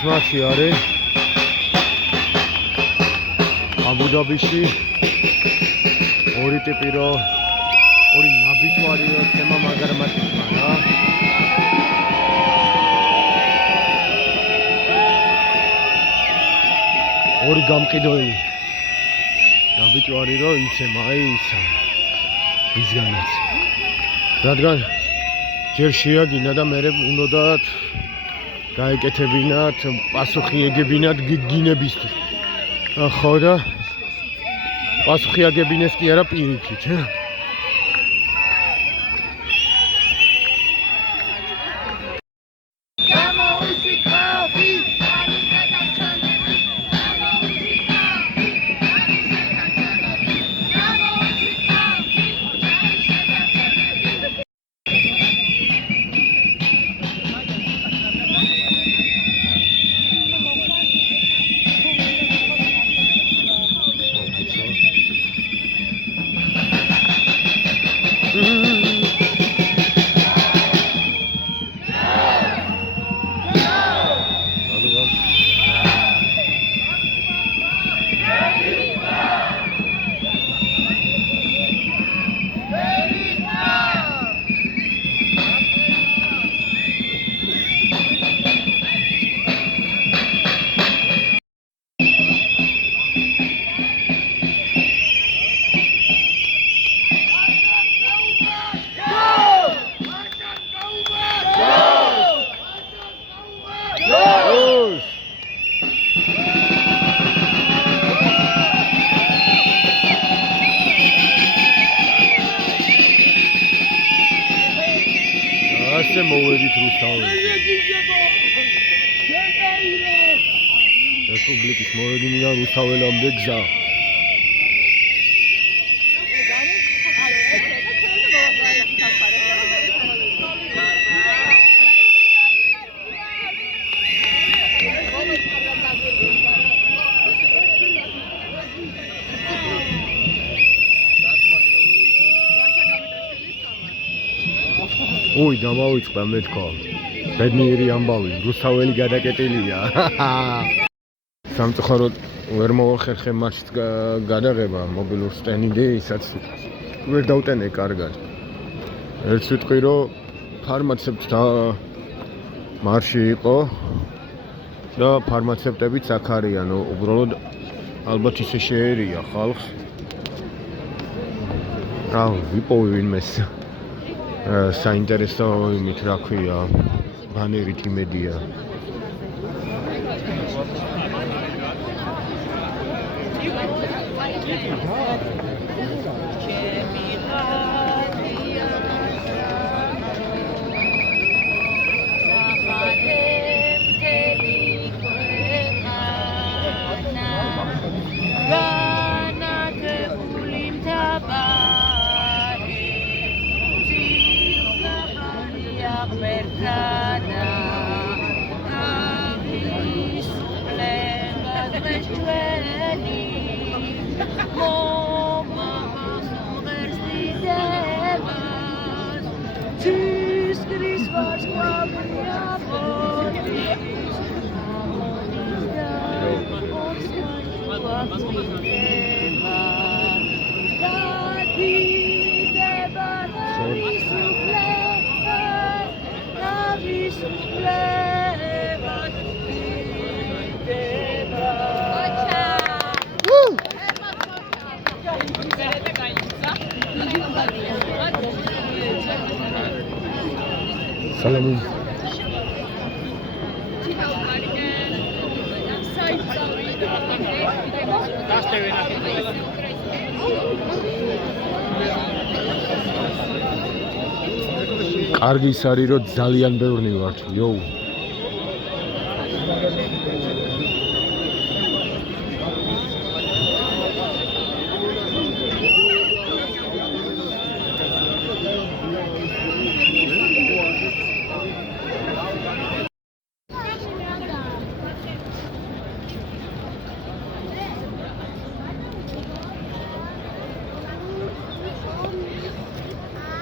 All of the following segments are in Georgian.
ეს მატჩი არის აბუ-დაბიში ორი ტიპი ორი ნაბიჯვარი თემა მაგარ მატჩმა რა ორი გამყიდველი ნაბიჯვარი იცემა აი ისა ისგანაც რადგან ჯერ შეაგინა და მერე უნდათ გაეკეთებინათ პასუხი ეგებინათ გინებისთვის ხო და პასუხი აგებინეს კი არა პირიქით ასე მოვედით რუსთაველში რესპუბლიკის მოვედინიდან რუსთაველამდე გზა ой, დამავიწყდა მე თქვა. ბედნიერი ამბავი, რუსთაველი გადაკეტილია. სამწუხაროდ ვერ მოახერხე მატჩს გადაღება მობილურ სტენდზე, ისაც ვერ დავტენე კარგად. ერთ სიტყვი რომ ფარმაცევტთა მარში იყო და ფარმაცევტებიც აქ არიან, უბრალოდ ალბათ ისე შეერია ხალხს. ვიპოვე ვინმეს საინტერესო იმით რა ქვია ბანერით იმედია Salam. კარგი ის არის რომ ძალიან ბევრი ვართ, იო.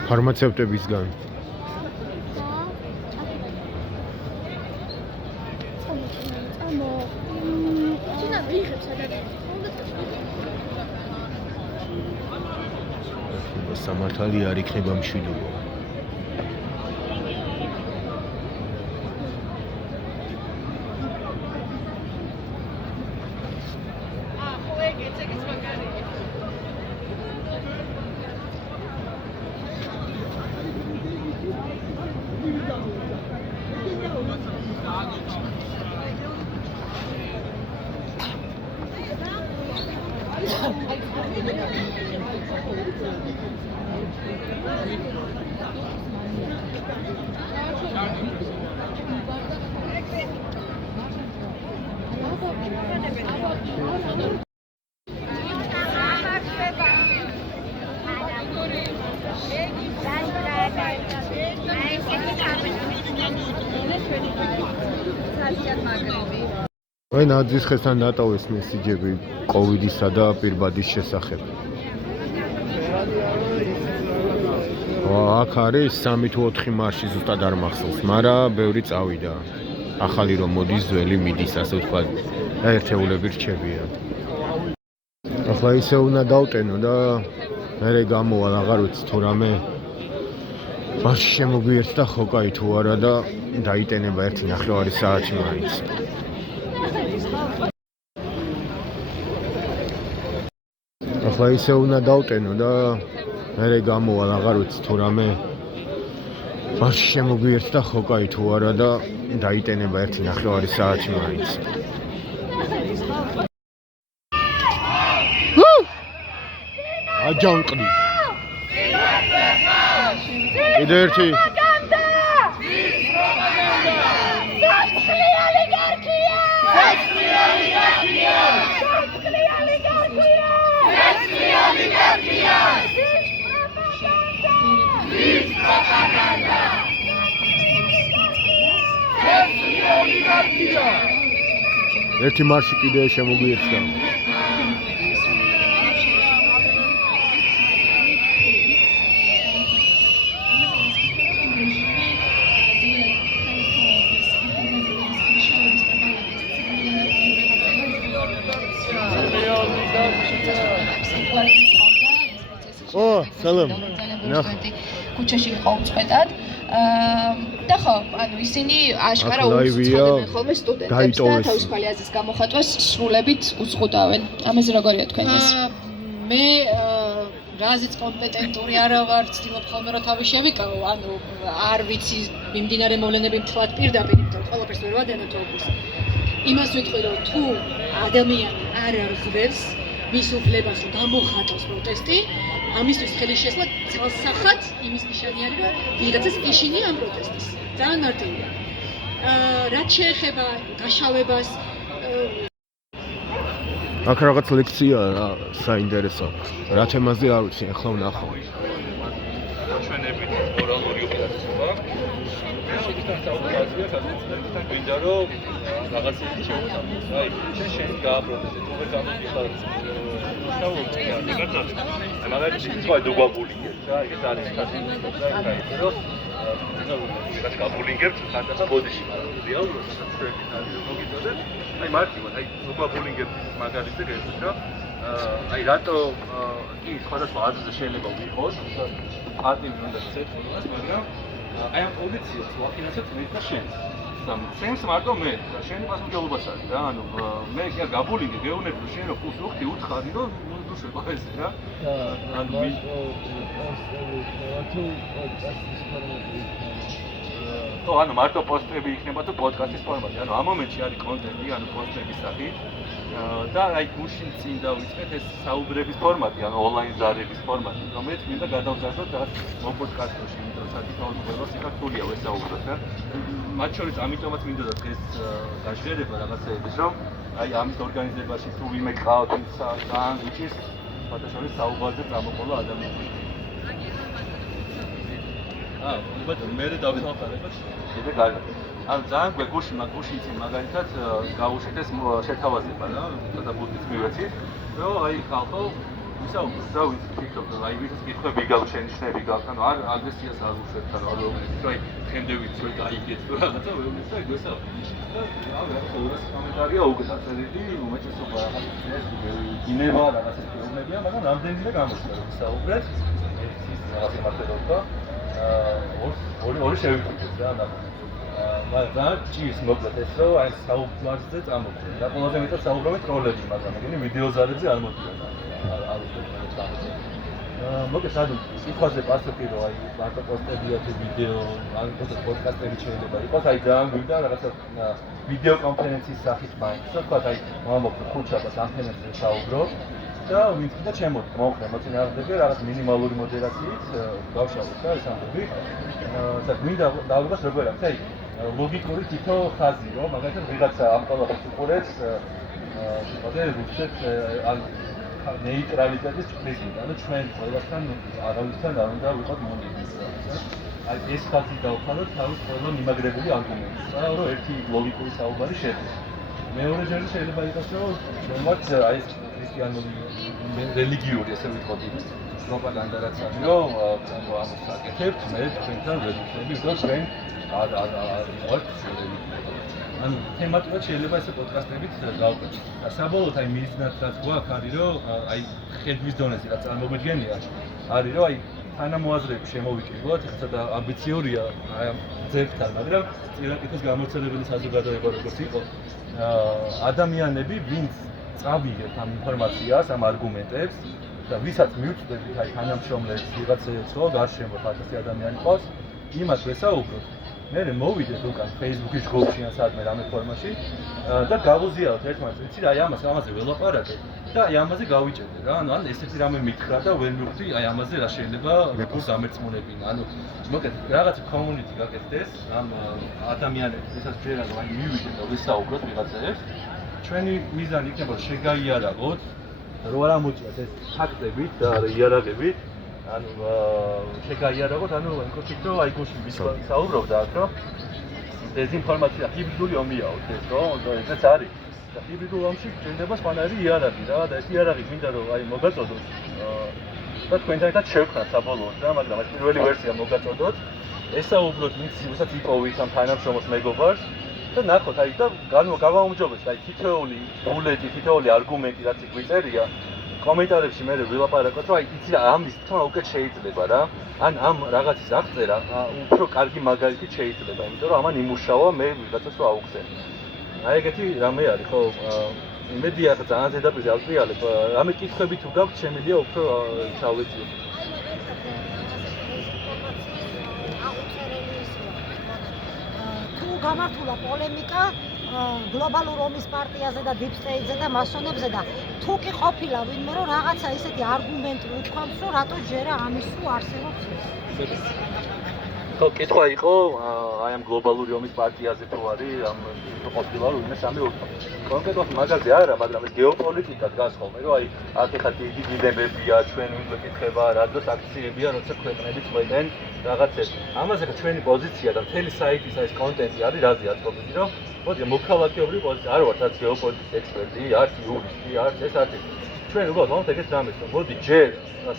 ფარმაცევტებისგან სამართალი არ იქნება მშვიდობა. Აი ნაძვის ხესთან დატოვეს მესიჯები კოვიდისა და პირბადის შესახებ. აქ არის 3 თუ 4 მარში ზუსტად არ მახსოვს, მაგრამ ბევრი წავიდა. ახალი რომ მოდის, ძველი მიდის, ასე ვთქვათ, და ერთეულები რჩებიან. ახლა ისე უნდა დავტენო და მერე გამოვალ, აღარ ვიცი თუ რამე მარში შემოგვიერთდა ხო კაი თუ არა და დაიტენება 1.5 საათი მაინც. ახლა ისე უნდა დავტენო და მერე გამოვალ, აღარ ვიცი თუ რამე მარში შემოგვიერთდა ხო კაი თუ არა და დაიტენება 1.5 საათი მაინც. აჯანყდი. კიდე ერთი. ერთი მარში კიდე შემოგვიერთდა. სალამ. ქუჩაში იყო უწყვეტად. და ხო, ანუ ისინი აშკარა უწყვეტენ ხოლმე სტუდენტებს და თავისუფალი აზრის გამოხატვას სრულებით უზღუდავენ. ამაზე როგორია თქვენს? მე რაზეც კომპეტენტური არა ვარ, ვცდილობ ხოლმე რომ თავი შევიკავო, ანუ არ ვიცი მიმდინარე მოვლენები მთლად პირდაპირ, იმიტომ ყველაფერს ვერ ვადენოთ ოფისს. იმას ვიტყვი რომ თუ ადამიანი არ არღვევს მის უფლებას რომ გამოხატოს პროტესტი, ამისთვის ხელი შესმა ცალსახად იმის ნიშანი არის რომ ვიღაცას ეშინია ამ პროტესტის. ძალიან მარტივია. რაც შეეხება გაშავებას, აქ რაღაც ლექცია საინტერესო. რა თემაზე არ ვიცი, ახლა ვნახავ. ჩვენებით ორალური უპირატესობა. ეს საუბარია, სადაც გვინდა რომ რაღაცები შევხვდეთ. აი, შენ გააპროტესტე, თუ ვერ გამოდიხარ შავოთი, მაგალითად, თქვა დუგვაბულინგერ, რა, ეს არის კაცი, რომ ვიღაც გაბულინგერთ, ხანდახან ბოდიში, მაგრამ რეალურად საერთოდ არის მოგიწოდეთ. აი მარტივად, აი დუგვაბულინგერთ მაგალითზე გესმით, რომ აი რატო კი სხვადასხვა აზრზე შეიძლება ვიყოს, პარტიები უნდა შეცდომას, მაგრამ აი ამ პოზიციას ვაფინანსებ მე და შენ. სენს მარტო მე, შენი პასუხისმგებლობაც არის რა, ანუ მე კი არ გაბულინგი, გეუბნები რომ შენ რო ფულს უხდი უთხარი რომ შევა ეს რა. ანუ ანუ მარტო პოსტები იქნება თუ პოდკასტის ფორმატი. ანუ ამ მომენტში არის კონტენტი, ანუ პოსტების სახით. და აი გუშინ წინ დავიწყეთ ეს საუბრების ფორმატი, ანუ ონლაინ ზარების ფორმატი, რომელიც მინდა გადავზარდოთ რაღაც მოპოდკასტში, იმიტომ რომ საკითხაოს ყველა სიკართულია ვესაუბროთ რა. მათ შორის ამიტომაც მინდოდა დღეს გაჟღერება რაღაცეების, რომ აი ამის ორგანიზებაში თუ ვინმე ყავთ ძალიან გიჩის ფათაშორის საუბარზე წამოყოლა ადამიანები. ბატონო, მე დავიხალხარებთ. კიდე კარგი. ანუ ძალიან გვეგუში მაგუშიც მაგალითად გაუშვით ეს შეთავაზება რა, ცოტა ბუთის მივეცით, რომ აი ხალხო ვისაუბროთ და ვიფიქროთ, რომ აი ვის კითხვები გაქვს, შენიშვნები გაქვს, ანუ არ აგრესიას არ უშვებთ, ანუ არ ვეუბნებით, რომ აი ხემდევით ჩვენ გაიგეთ თუ რაღაცა ვეუბნებით და გვესაუბრეთ. და რა ხოლმე კომენტარია უგზავნილი, უმეტესობა რაღაცა გინება რაღაცა ვეუბნებია, მაგრამ რამდენიმე გამოჩნდა რომ ვისაუბრეთ. რაღაც იმართებოდა ორი შევიფიქრეთ რა მაგრამ ჭირს მოკლედ ეს რომ აი საუბარზე წამოვიდეთ და ყველაზე მეტად საუბრობთ როლებში მაგრამ ეგენი ვიდეოზარებზე არ მოდიოდა არ უშვებთ მოკლედ სადუ სიტყვაზე პასუხი რომ აი მარტო პოსტებია თუ ვიდეო ან პოდკასტები შეიძლება იყოს აი ძალიან გვინდა რაღაცა ვიდეო კონფერენციის სახით მაინც თქვა აი მომოკლედ ხუთშაბათს ამ თემებზე საუბრობ და ვინც კიდე ჩემოდი მომხრე მოწინააღმდეგე რაღაც მინიმალური მოდერაციით გავშალოთ და ეს ამბები და გვინდა დაალობას როგორ აქვს აი ლოგიკური თითო ხაზი რომ მაგალითად ვიღაცა ამ ყველაფერს უყურებს მოდი რუსეთ ან ნეიტრალიტეტის პრინციპი ანუ ჩვენ ყველასთან არავისთან არ უნდა ვიყოთ მონდიდისი აი ეს ხაზი დავხალოთ თავის ყველა მიმაგრებული არგუმენტით რა რომ ერთი ლოგიკური საუბარი შედის მეორე ჯერ შეიძლება იყოს რომ ჩვენმაც აი ეს ქრისტიანული რელიგიური ესე ვიტყოდი პროპაგანდა რაც არის რომ ამას აკეთებთ მე თქვენთან რელიგიები რომ ჩვენ არ ან თემატიკად შეიძლება ესე პოდკასტებით გავყვეთ. და საბოლოოდ აი მიზნად რაც გვაქვს არის რომ აი ხედვის დონეზე რაც წარმოგვიდგენია არის რომ აი თანამოაზრეები შემოვიკიდოთ, ცოტა ამბიციურია აი ამ ძებთან, მაგრამ წინაკითხოს გამოცდილებელი საზოგადოება როგორც იყო ადამიანები ვინც წავიღებთ ამ ინფორმაციას, ამ არგუმენტებს და ვისაც მივწვდებით აი თანამშრომლებს ვიღაცებს ხო გარშემო 1000 ადამიანი ყავს, იმას ვესაუბროთ. მე მოვიდეთ უკან Facebook-ის ჯგუფში ან სადმე რამე ფორმაში და გავუზიაროთ ერთმანეთს, ვიცი რა, აი ამაზე ველაპარაკეთ და აი ამაზე გავიჭერდეთ რა, ანუ ან ესეთი რამე მითხრა და ვერ მივხვდი აი ამაზე რა შეიძლება როგორ გამერწმუნებინა, ანუ მოკლედ რაღაც community გაკეთდეს ამ ადამიანებს, ვისაც შეიძლება რომ აი მივიდეთ და ვისაუბროთ ვიღაცებს, ჩვენი მიზანი იქნება რომ შეგაიარაღოთ, რომ არ ამოწიოთ ეს ფაქტებით და იარაღებით ანუ შეგაიარაღოთ, ანუ კონკრეტულად რომ აი გუშინ ვისაუბრობდა აქ რომ დეზინფორმაცია ჰიბრიდული ომია ეს რომ ესეც არის და ჰიბრიდულ ომში გჭირდება სხვანაირი იარაღი რა და ეს იარაღი მინდა რომ აი მოგაწოდოთ და თქვენთან ერთად შევქმნათ საბოლოოდ რა მაგრამ ეს პირველი ვერსია მოგაწოდოთ ესაუბროთ ვისაც იპოვით ამ თანამშრომლს მეგობარს და ნახოთ აი და გავაუმჯობესოთ აი თითოეული ბულეტი თითოეული არგუმენტი რაც იქ ვიწერია კომენტარებში მე ვილაპარაკოთ რომ აი იცი რა ამის თქმა უკეთ შეიძლება რა ან ამ რაღაცის აღწერა უფრო კარგი მაგალითი შეიძლება იმიტომ რომ ამან იმუშავა მე ვიღაცას რო აუხსენე აი ეგეთი რამე არის ხო იმედი ახლა ძალიან ზედაპირზე ავტრიალებ რამე კითხვები თუ გაქვთ შემიძლია უფრო ჩავეცი თუ გამართულა პოლემიკა გლობალურ ომის პარტიაზე და დიპ სტეიტზე და მასონებზე და თუ კი ყოფილა ვინმე რომ რაღაცა ისეთი არგუმენტი უთქვამს რომ რატო ჯერა ამის თუ არსებობს ეს ხო კითხვა იყო აი ამ გლობალური ომის პარტიაზე თუ არის ამ ყოფილა რომ ვინმე სამი უთქვამს კონკრეტულად მაგაზე არა მაგრამ ეს გეოპოლიტიკა დგას ხოლმე რომ აი აქ ეხლა დიდი დილემებია ჩვენ ვინმე კითხება რა დროს აქციებია როცა ქვეყნები წვედნენ რაღაცებს ამაზე ჩვენი პოზიცია და მთელი საიტის ეს კონტენტი არის რაზე აწყობილი რომ მოდი მოქალაქეობრივი პოზიცია არ ვართ რაც გეოპოლიტიკის ექსპერტი არც იურისტი არც ეს არც ჩვენ უბრალოდ მომთ ეგეთ რამეს რომ მოდი ჯერ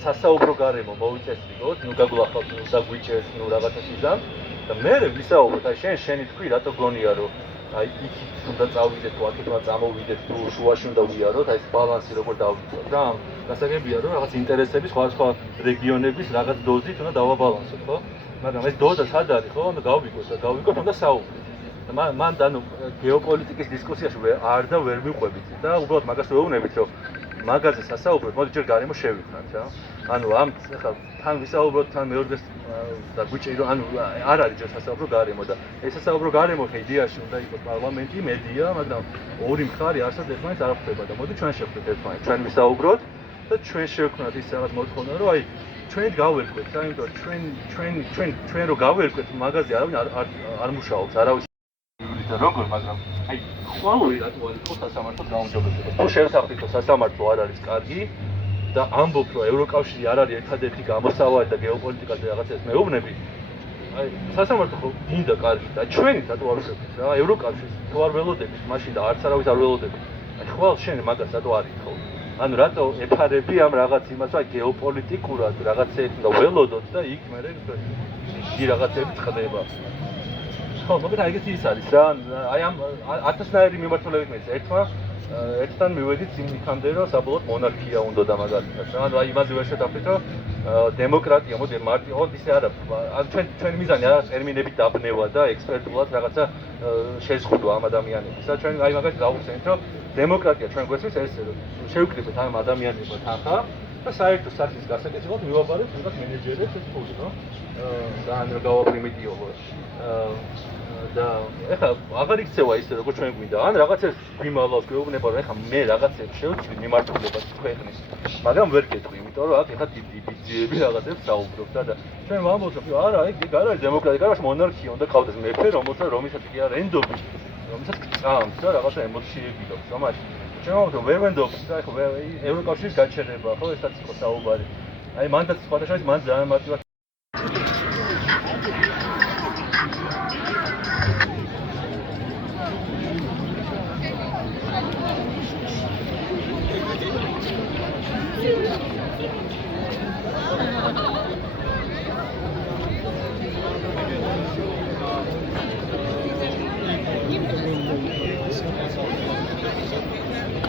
სასაუბრო გარემო მოვიწესრიგოთ ნუ გაგულახავთ ნუ დაგვიჭერს ნუ რაღაცას იზამ და მე ვისაუბროთ აი შენი თქვი რატო გონია რომ აი იქით უნდა წავიდეთ თუ აქეთ უნდა წამოვიდეთ თუ შუაში უნდა ვიაროთ აი ეს ბალანსი როგორ დავიწყოთ რა გასაგებია რომ რაღაც ინტერესები სხვა რეგიონების რაღაც დოზით უნდა დავაბალანსოთ ხო მაგრამ ეს დოზა სად არის ხო უნდა გავიგოთ უნდა საუბროთ მან ანუ გეოპოლიტიკის დისკუსიაში არ და ვერ მიყვებით და უბრალოდ მაგას ვეუბნებით რომ მაგაზე სასაუბროთ მოდი ჯერ გარემო შევიქმნათ რა ანუ ამ ახლა თან ვისაუბროთ თან მეორეს და გვიჭირო ანუ არ არის ჯერ სასაუბრო გარემო და ეს სასაუბრო გარემო ხე იდეაში უნდა იყოს პარლამენტი მედია მაგრამ ორი მხარე არსად ერთმანეთს არ ხვდება და მოდი ჩვენ შევხვდეთ ერთმანეთს ჩვენ ვისაუბროთ და ჩვენ შევქმნათ ის რაღაც მოთხოვნა რომ აი ჩვენით გავერკვეთ რა იმიტომ რომ ჩვენ რო გავერკვეთ მაგაზე არავინ არ მუშაობს არავის და როგორ მაგრამ აი ყოველი რატო არის ხო სასამართლოს გაუმჯობესება თუ შევსახდით რომ სასამართლო არ არის კარგი და ამბობ რომ ევროკავშირი არ არის ერთადერთი გამოსავალი და გეოპოლიტიკაზე რაღაცას მეუბნები აი სასამართლო ხო გინდა კარგი და ჩვენი რატო არ ვშევდით რა ევროკავშირს თუ არ ველოდებით მაშინ და არც არავის არ ველოდებით აი ხვალ შენ მაგას რატო არის ხო ანუ რატო ეფარები ამ რაღაც იმას რა გეოპოლიტიკურად რაღაცეებს უნდა ველოდოთ და იქ მე იგი რაღაცები ხდება ხო, მოკლედ ეგეთი ის არის რა. აი ამ 1000-ნაირი მიმართულებით მეც ერთმა ერთთან მივედით იმიქამდე, რომ საბოლოოდ მონარქია უნდა და მაგალითად. ანუ აი იმაზე ვერ შედაფრით, რომ დემოკრატია, მოდი მარტო ისე არა. ან ჩვენი მიზანი არა ტერმინებით დაბნევა და ექსპერტულად რაღაცა შეზღუდვა ამ ადამიანებისა. ჩვენ აი მაგალითად გავხსენით, რომ დემოკრატია ჩვენ გვესმის ეს შევკრიბეთ ამ ადამიანებს თანხა და საერთო სახის გასაკეთებლად მივაბარებთ რაღაც მენეჯერებს ეს ფული, no? და ან გავაპრიმიტიულოთ. და ეხლა აღარ იქცევა ისე როგორც ჩვენ გვინდა. ან რაღაცებს გვიმალავს, გვეუბნება, რომ ეხლა მე რაღაცებს შევწვი მიმართულებას ქვეყნის. მაგრამ ვერ გეტყვი, იმიტომ რომ აქ ეხლა დიდი ძიები რაღაცებს საუბრობ და ჩვენ ვამბობთ, რომ არა, ეგ არ არის დემოკრატია, არა მონარქია, უნდა ყავდეს მეფე, რომელსაც კი არა ენდობი, რომელსაც წამს და რაღაცა ემოციები აქვს, ამაში. ჩვენ ვამბობთ, რომ ვერ ვენდობთ და ეხლა ევროკავშირის გაჩერება, ხო, ესაც იყო საუბარი. აი მანდაც სხვადასხვა ის მან ძალიან მარტივად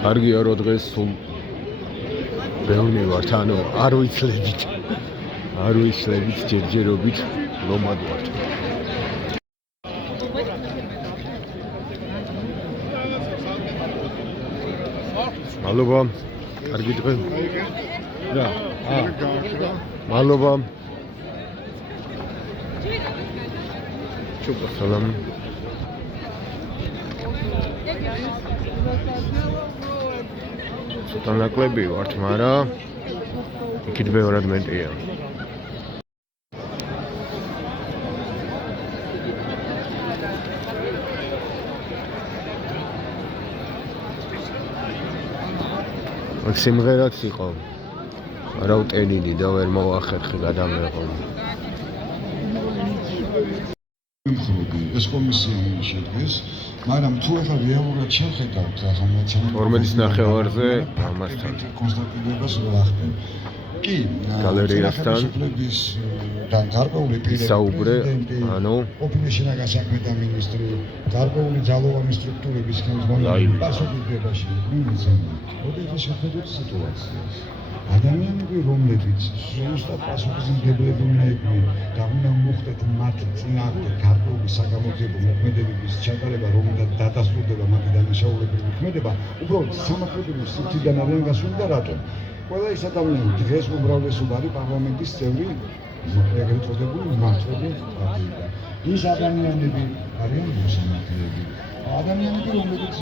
კარგია რომ დღეს სულ ბევრი ვართ, ანუ არ ვიცლებით ჯერჯერობით ლომად ვართ. მადლობა. კარგი დღე. რა. მადლობა. სალამ. ცოტა ნაკლები ვართ, მაგრამ იქით ბევრად მეტია. აქ სიმღერაც იყო. არა უტენინი და ვერ მოვახერხე გადამეღო. ეს კომისია შედგეს, მაგრამ თუ ახლა რეალურად შევხედავთ ახლა 12-ის ნახევარზე ამასთან კონსტატირებას ვახდენ. კი, გალერეასთან და გარკვეული პირები საუბრე, ანუ ყოფილი შინაგან საქმეთა მინისტრი, გარკვეული ძალოვანი სტრუქტურების ხელმძღვანელი პასუხისმგებაში მივიდნენ. ოდესმე შეხედოთ სიტუაციას. ადამიანები, რომლებიც ზუსტად პასუხისმგებლები უნდა იყვნენ და უნდა მოხდეთ მათ წინააღმდეგ გარკვეული საგამოძიებო მოქმედებების ჩატარება, რომელთა დადასტურდება მათი დანაშაულებრივი მოქმედება, უბრალოდ სამართლებრივი სივრციდან არიან გასული და რატომ? ყველა ის ადამიანები დღეს უმრავლესობა არის პარლამენტის წევრი, ეგრეთ წოდებული მმართველი პარტიიდან. ის ადამიანები არიან მოსამართლეები. ადამიანები, რომლებიც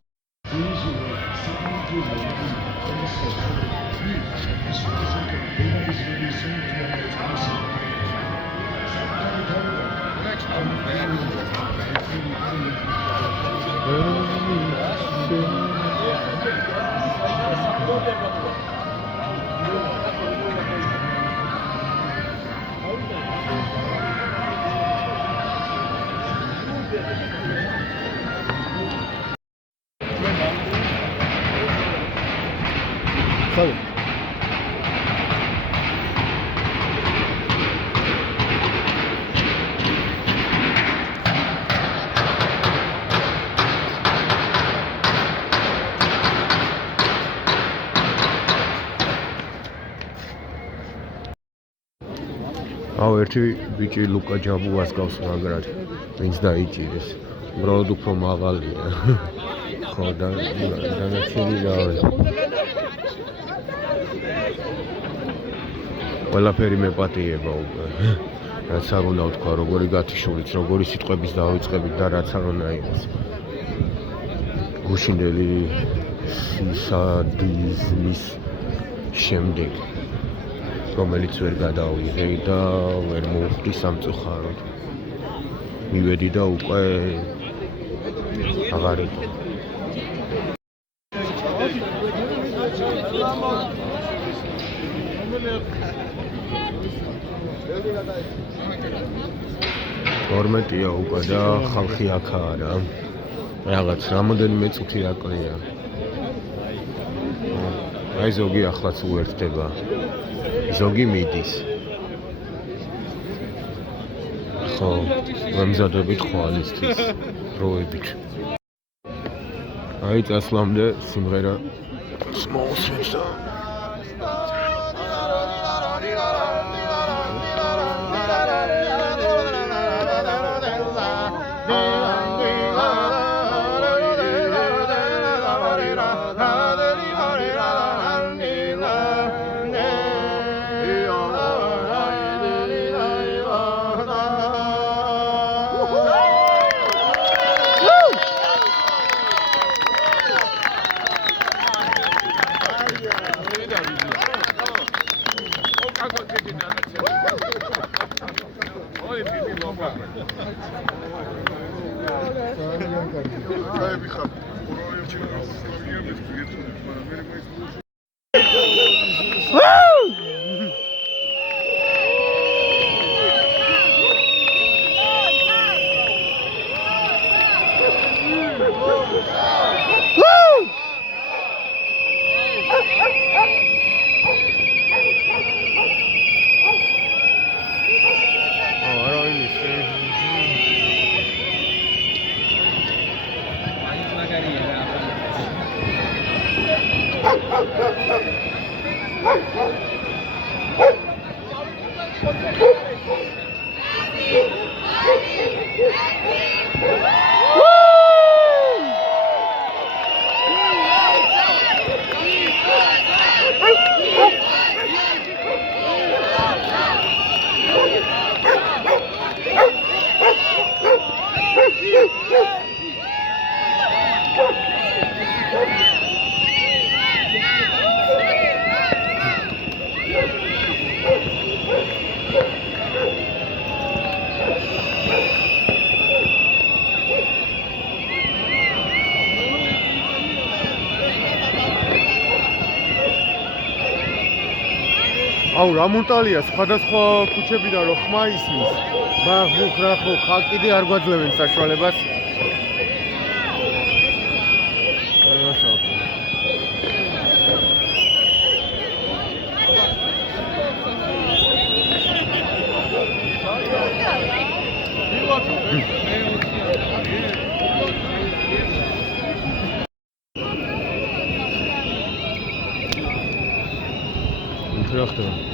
აუ ერთი ბიჭი ლუკა ჯაბუას გავს მაგრად, ვინც დაიჭირეს. უბრალოდ უფრო მაღალია. ხო და დანარჩენი რავი. ყველაფერი მეპატიება უკვე. რაც არ უნდა ვთქვა, როგორი გათიშულით, როგორი სიტყვების დავიწყებით და რაც არ უნდა იყოს. გუშინდელი სადიზმის შემდეგ, რომელიც ვერ გადავიღე და ვერ მოვხდი სამწუხაროდ. მივედი და უკვე აღარ იყო. ორმეტია უკვე და ხალხი აქაა რა. რაღაც რამოდენიმე წუთი აკლია. აი ზოგი ახლაც უერთდება. ზოგი მიდის. ხო, მომზადებით ხვალისთვის, დროებით. აი წასვლამდე სიმღერა მოუსმენს და აუ რა მონტალია სხვადასხვა ქუჩებიდან რო ხმა ისმის ბაღ რა ხო ხალ კიდე არ გვაძლევენ საშუალებას რა ხდება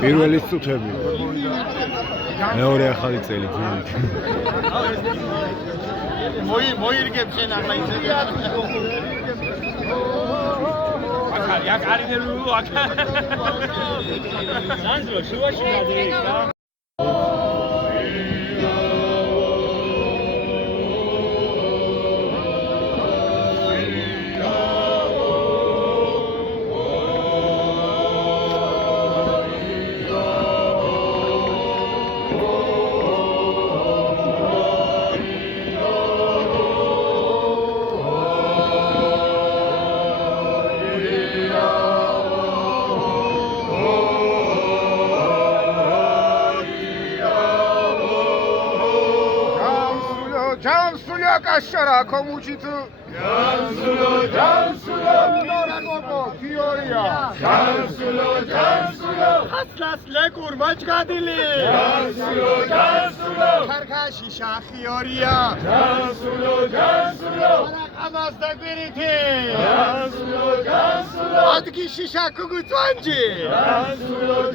პირველი წუთები მეორე ახალი წელი მოირგებ შენ ახლა ისე აქ არიდე ლულუ აქ სანდრო შუაში გადაიქცა Кашара, кому читу? Джансуло, Норакоко, Фиория. Джансуло. Хаслас лекур мачгадили. Джансуло. Каркаши шахиория. Джансуло. Амаз дагбирити. Джансуло. Адги шиша кугуцванджи. Джансуло.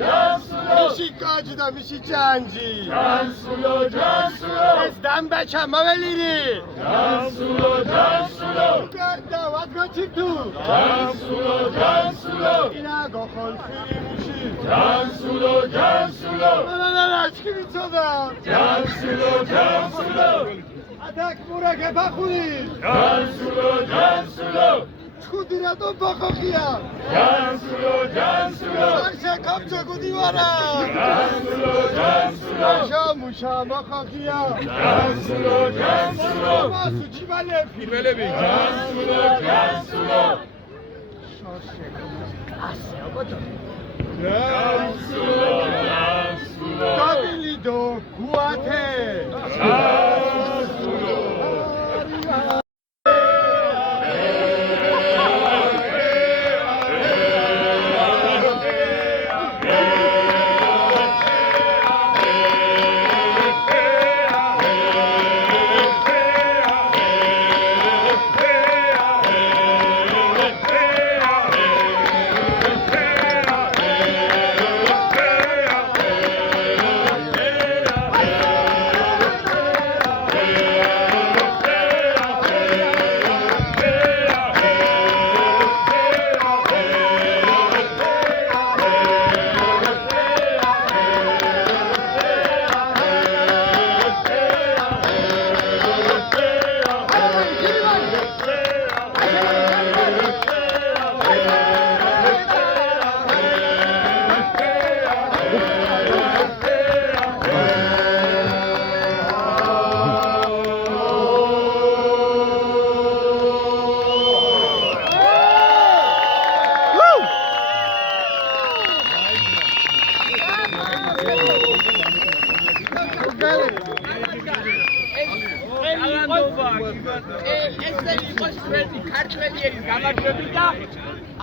Миши кажда миши чанджи. Джансуло. Эс дамбача мавелири. Джансуло. Карда вадгочиту. Джансуло. Ина гохол фиримуши. Джансуло. ჩქიმიცოდა ათაკ მურა გებახული ჩხუდი რატო ბახახია სანშა კაპჩა გუდივარა სანშა მუშა ბახახია მასუ ჩიბალები პირველები Kabilido, guate!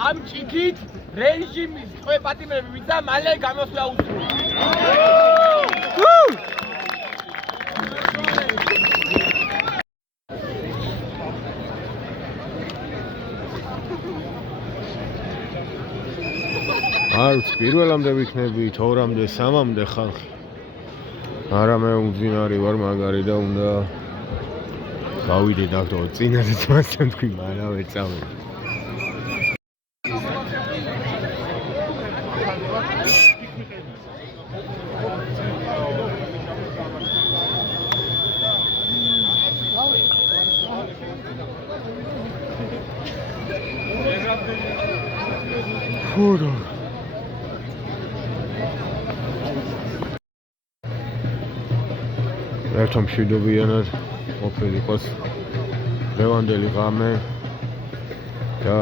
ამ ჭიქით რეჟიმის წვეპატიმრები ვიცა მალე გამოსვლა უსურვს. არც პირველამდე ვიქნებით, ორამდე, სამამდე ხალხი. არა მე უძინარი ვარ მაგარი და უნდა გავიდე დაგდო წინაზეც მასთან თქვი, მაგრამ ვერ წავედი. Furo. ერთო მშვიდობიანად ყოფილიყოს დღევანდელი ღამე და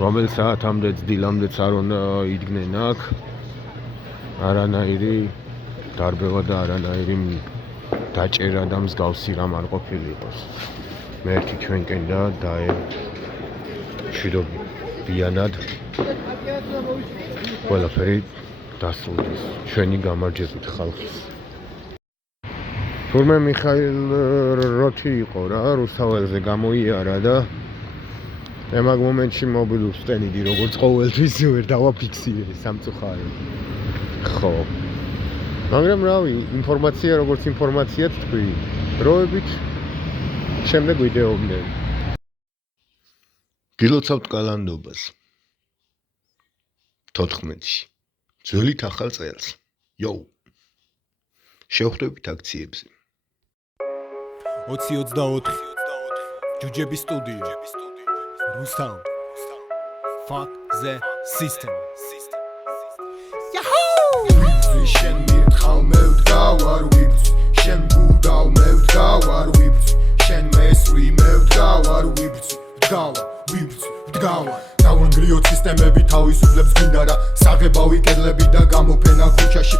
რომელ საათამდე დილამდეც არ უნდა იდგნენ აქ არანაირი დარბევა და არანაირი დაჭერა და მსგავსი რამ არ ყოფილიყოს. მე ერთი ჩვენკენ და დაე მშვიდობიანად ყველაფერი დასრულდეს ჩვენი გამარჯვებით ხალხის. თურმე მიხაილ როთი იყო რა, რუსთაველზე გამოიარა და მაგ მომენტში მობილურს ვსტენიდი როგორც ყოველთვის ვერ დავაფიქსირე სამწუხაროდ. ხო. მაგრამ რავი, ინფორმაცია როგორც ინფორმაციად თქვი, დროებით შემდეგ ვიდეომდე. გილოცავთ კალანდობას 14-ში. ძველით ახალ წელს. იოუ. შევხვდებით აქციებზე. 2024 ჯუჯების სტუდიო რუსთავ fuck the system yahoo შენ მირთხავ მე ვდგავარ ვიბძ შენ გუდავ მე ვდგავარ ვიბძ შენ მესვი მე ვდგავარ ვიბძ ვდგავარ დავანგრიოთ სისტემები თავისუფლებს გინდა და საღებავი კედლები და გამოფენა ქუჩაში